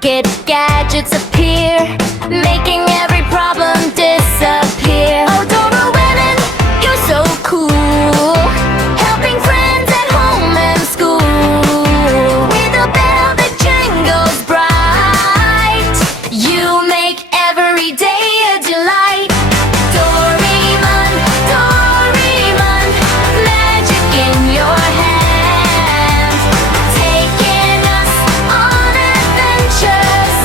pocket, gadgets appear, making every problem disappear. Oh, Dora women, you're so cool, helping friends at home and school. With a bell that jingles bright, you make every day a delight. Doraemon, Doraemon, magic in your hands, taking us on adventures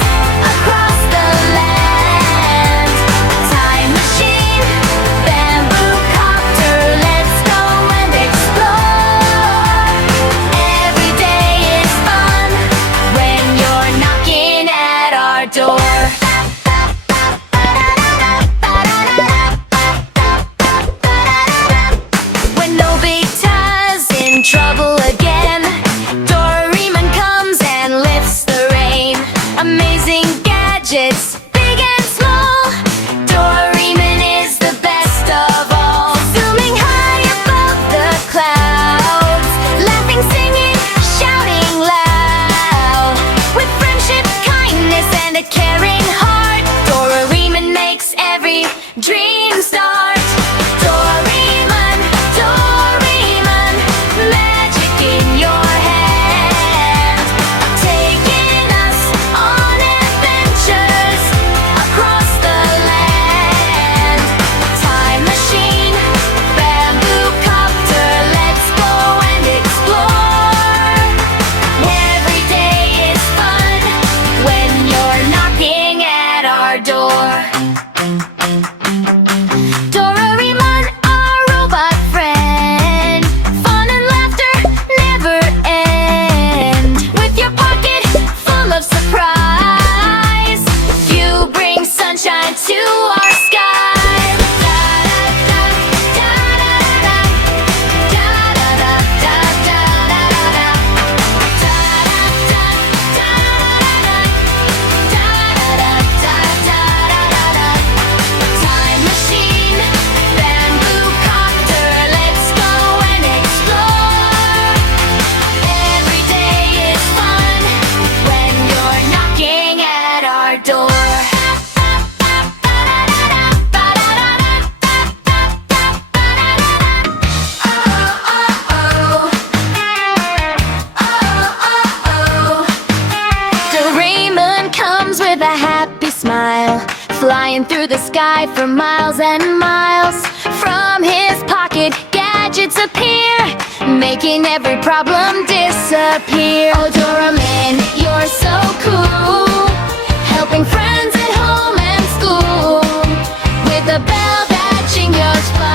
across the land. Time machine, bamboo copter, let's go and explore. Every day is fun when you're knocking at our door. When Nobita's in trouble again, Doraemon comes and lifts the rain. Amazing gadgets, big and small, Doraemon is the best of all. Zooming high above the clouds, laughing, singing, shouting loud. With friendship, kindness, and a caring heart, Doraemon makes every dream start. Doraemon, Doraemon, magic in your hand, taking us on adventures across the land. Time machine, bamboo copter, let's go and explore. Every day is fun when you're knocking at our door. Doraemon, our robot friend, fun and laughter never end. With your pocket full of surprise, you bring sunshine to our sky. Da-da-da, da-da-da, da-da-da-da-da-da-da. Da-da-da-da-da-da-da-da-da-da-da-da. Time machine, bamboo copter, let's go and explore. Every day is fun when you're knocking at our door. Doraemon comes with a happy smile, flying through the sky for miles and miles. From his pocket, gadgets appear, making every problem disappear. Oh, Doraemon, you're so cool, helping friends at home and school. With a bell that jingles fun,